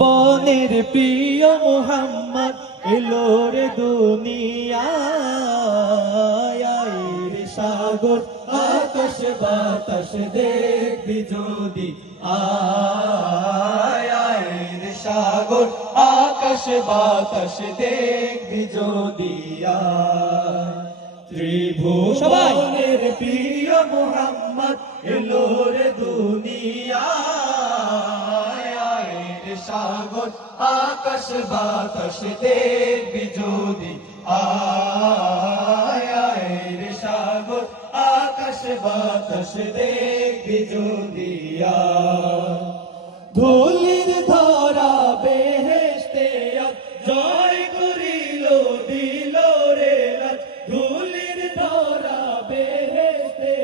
বনের প্রিয় মুহাম্মদ এলো রে দুনিয়ায়, রে সাগর আকাশ বাতাস দেখবি যদি আয়, রে সাগর আকাশ বাতাস দেখবি যদি ত্রিভুবনের প্রিয় মুহাম্মদ এলো রে দুনিয়ায়, রে সাগর আকাশ বাতাস দেখবি যদি আয়, রে সাগর আকাশ বাতাস দেখবি যদি ধুলির ধরা বেহেশতে জয় করিল দিল রে লাজ, ধুলির ধরা বেহেশতে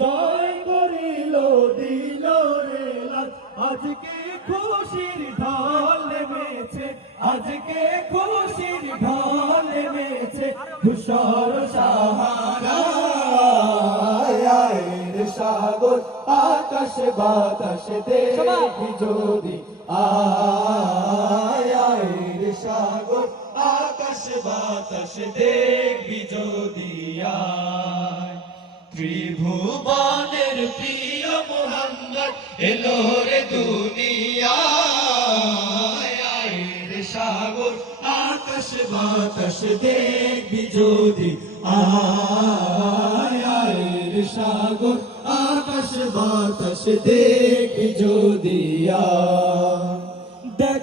জয় করিল দিল রে লাজ। আজকে খুশির ঢল নেমেছে, আজকে খুশির ঢল নেমেছে ধূসর সাহারায়, রে সাগর আকাশ বাতাস দেখবি যদি আয়, রে সাগর আকাশ বাতাস দেখবি যদি ত্রিভুবনের প্রিয় মুহাম্মদ এলো রে দুনিয়ায়, রে সাগর আকাশ বাতাস দেখবি যদি আয়, রে সাগর আকাশ বাতাস দেখবি যদি দেখ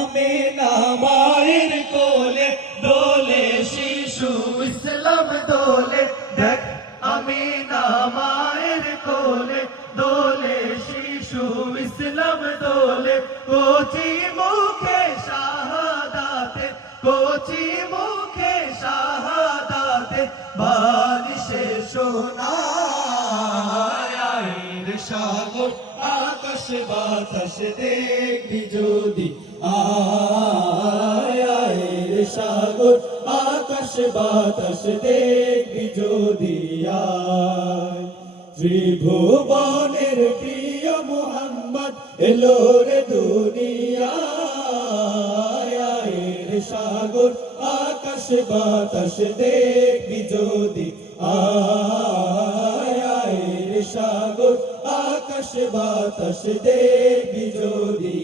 আমিনা মায়ের কোলে দোলে শিশু ইসলাম দোলে, দেখ আমিনা মায়ের কোলে দোলে শিশু ইসলাম দোলে, কোচি মুখে শাহাদাতে, কোচি মুখে শাহাদাতে বারিশে সোনায়, রে সাগর আকাশ বাতাস দেখবি যদি আয়, রে সাগর আকাশ বাতাস দেখবি যদি ত্রিভুবনের প্রিয় মুহাম্মদ এলো রে দুনিয়ায়, রে সাগর আকাশ বাতাস দেখবি যদি আয়, রে সাগর আকাশ বাতাস দেখবি যদি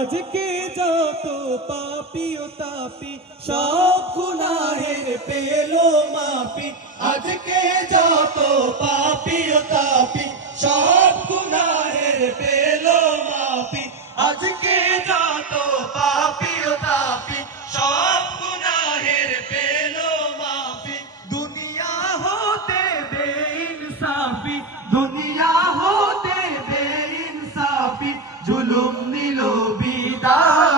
আজকে যত পাপী ও তাপী সব গুনাহের পেলো মাফি, আজকে যত পাপী ও তাপী সব গুনাহের পেলো মাফি, আজকে যত পাপী ও তাপী সব গুনাহের পেলো মাফি। দুনিয়া হতে বেইনসাফি, দুনিয়া হতে বেইনসাফি জুলুম নিল বিদায়,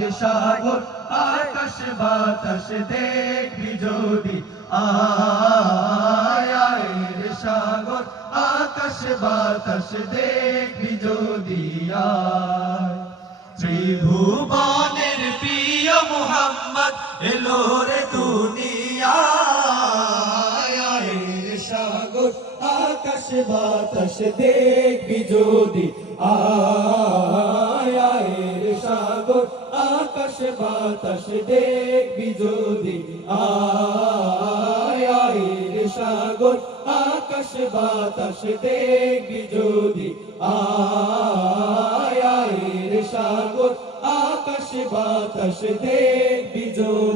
রে সাগর আকাশ বাতাস দেখবি যদি আয়, রে সাগর আকাশ বাতাস দেখবি যদি ত্রিভুবনের প্রিয় মুহাম্মদ এলো রে দুনিয়ায়, রে সাগর আকাশ বাতাস দেখবি যদি আয়, রে সাগর আকাশ বাতাস দেখবি যদি আয়, রে সাগর আকাশ বাতাস দেখবি যদি আয়, রে সাগর আকাশ বাতাস দেখবি যদি